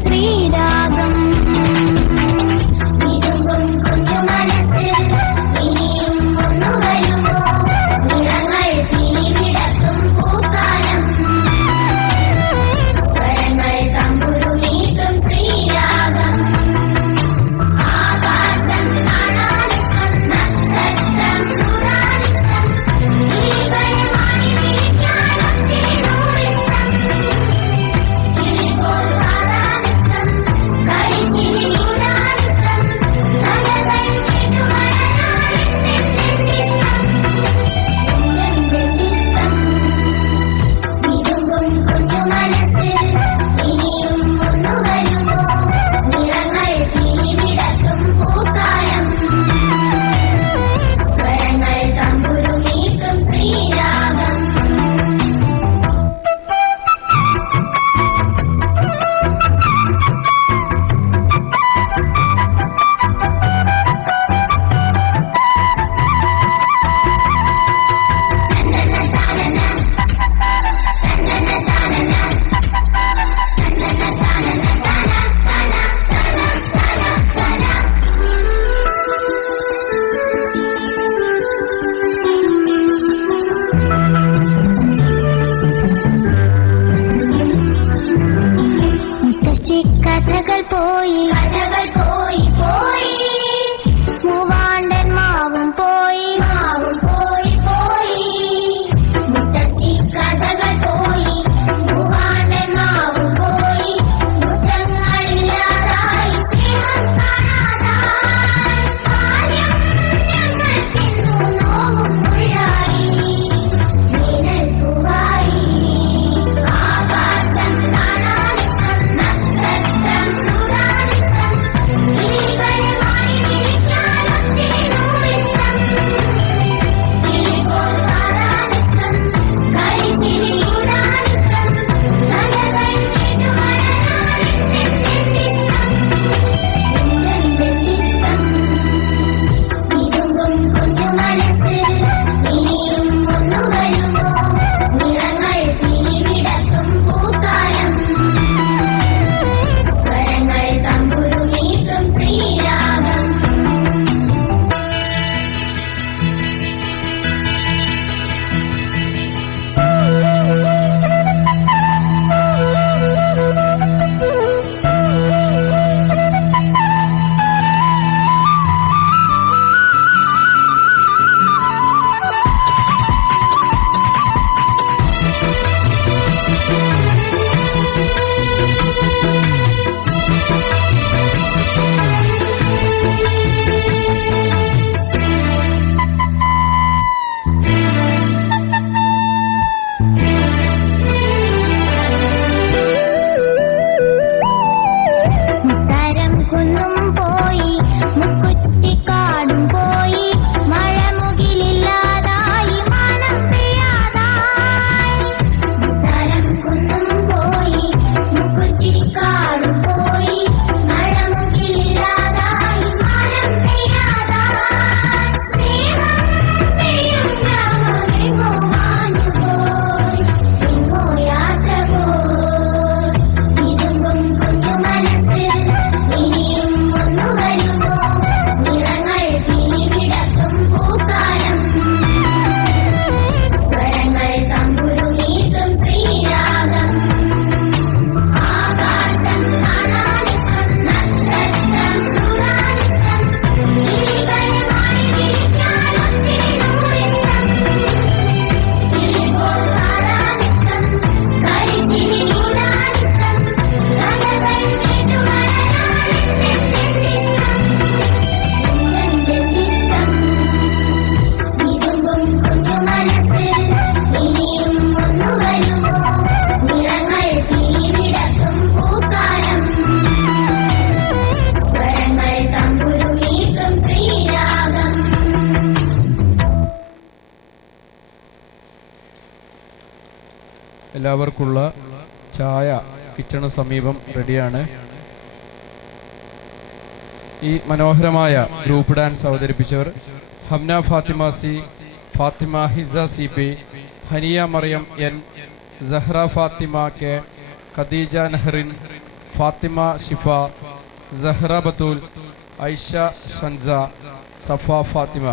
ശ്രീരാഗം ഇതും കുഞ്ഞു മനസ്സിൽ ഇനിയും ഒന്നു വരുമോ നിറങ്ങൾ പിരിവിടത്തും പൂക്കാലം സ്വരങ്ങൾ തമ്പുരുമീട്ടും ശ്രീരാഗം ആകാശം കാണാനിഷ്ടം നക്ഷത്രം ചൂടാനിഷ്ടം കിളികളെ മാറി വിളിക്കാനൊത്തിരി നൂറിഷ്ടം കിളിപോൽ പാടാനിഷ്ടം കളിച്ചിരിയൂടാനിഷ്ടം കഥകൾ കേട്ടു വളരാനെന്തെന്തിഷ്ടം ഇതും കുഞ്ഞു മനസ്സിൽ ഇനിയും ഒന്നു വരുമോ നിറങ്ങൾ പിരിവിടത്തും പൂക്കാലം സ്വരങ്ങൾ തമ്പുരുമീട്ടും ശ്രീരാഗം കഥകൾ പോയി പോയി മൂവാണ്ടൻ മാവും പോയി മുത്തശ്ശി കഥകൾ പോയി മൂവാണ്ടൻ മാവും പോയി മുറ്റങ്ങളില്ലാതായി സ്നേഹം കാണാതായി ബാല്യം ഞങ്ങൾക്കെന്നു നോവും മുള്ളായി വേനൽ പൂവായി ആകാശം കാണാനിഷ്ടം നക്ഷത്രം ചൂടാനിഷ്ടം കിളികളെ മാറി വിളിക്കാനൊത്തിരി നൂറിഷ്ടം കിളിപോൽ പാടാനിഷ്ടം കളിച്ചിരിയൂടാനിഷ്ടം കഥകൾ കേട്ടു വളരാനെന്തെന്തിഷ്ടം ഇതും കുഞ്ഞു മനസ്സിൽ ഇനിയും ഒന്നു വരുമോ നിറങ്ങൾ പിരിവിടത്തും പൂക്കാലം സ്വരങ്ങൾ തമ്പുരുമീട്ടും ശ്രീരാഗം മുത്തരം കുന്നും പോയി മുക്കുറ്റിക്കാടും പോയി മഴമുകിലില്ലാതായി മനം പെയ്യാതായി മുത്തരം കുന്നും പോയി മുക്കുറ്റിക്കാടും പോയി മഴമുകിലില്ലാതായി മനം പെയ്യാതായി സ്നേഹം പെയ്യും ഗ്രാമമെങ്ങോ മാഞ്ഞുപോയി എങ്ങോ യാത്ര പോയി ഇതും കുഞ്ഞു മനസ്സിൽ ഇനിയും ഒന്നു വരുമോ നിറങ്ങൾ പിരിവിടത്തും പൂക്കാലം സ്വരങ്ങൾ തമ്പുരുമീട്ടും ശ്രീരാഗം ആകാശം കാണാനിഷ്ടം നക്ഷത്രം ചൂടാനിഷ്ടം കിളികളെ മാറി വിളിക്കാനൊത്തിരി നൂറിഷ്ടം കിളിപോൽ പാടാനിഷ്ടം കളിച്ചിരിയൂടാനിഷ്ടം കഥകൾ കേട്ടു വളരാനെന്തെന്തിഷ്ടം ഇതും കുഞ്ഞു മനസ്സിൽ ഇനിയും ഒന്നു വരുമോ നിറങ്ങൾ പിരിവിടത്തും പൂക്കാലം സ്വരങ്ങൾ തമ്പുരുമീട്ടും ശ്രീരാഗം എല്ലാവർക്കുള്ള ചായ കിച്ചണ് സമീപം റെഡിയാണ്. ഈ മനോഹരമായ ഗ്രൂപ്പ് ഡാൻസ് അവതരിപ്പിച്ചവർ Hamna Fathima C, Fathima Hiza C P, Haniya Mariyam N, Sahra Fathima K, Khadeeja Nahrin, Fathima Shifa, Sahra Bathool, Aisha Shansa, Safa Fathima.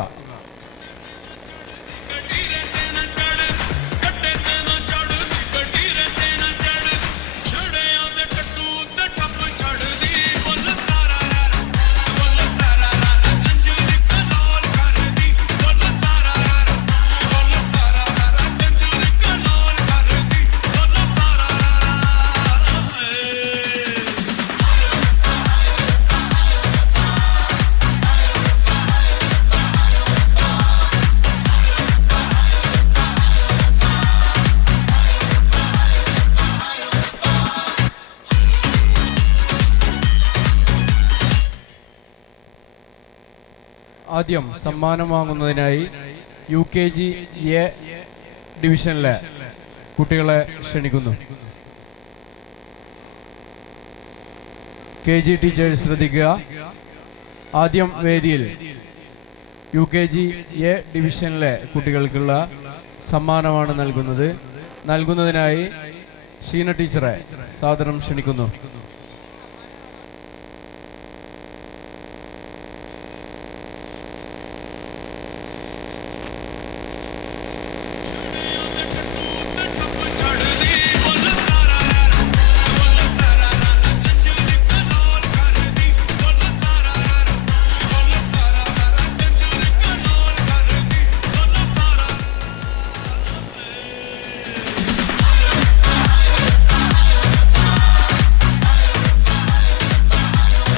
ആദ്യം സമ്മാനം വാങ്ങുന്നതിനായി UKG A ഡിവിഷനിലെ കുട്ടികളെ ക്ഷണിക്കുന്നു. KG ടീച്ചേഴ്സ് ശ്രദ്ധിക്കുക. ആദ്യം വേദിയിൽ UKG A ഡിവിഷനിലെ കുട്ടികൾക്കുള്ള സമ്മാനമാണ് നൽകുന്നതിനായി ഷീന ടീച്ചറെ സാദരം ക്ഷണിക്കുന്നു.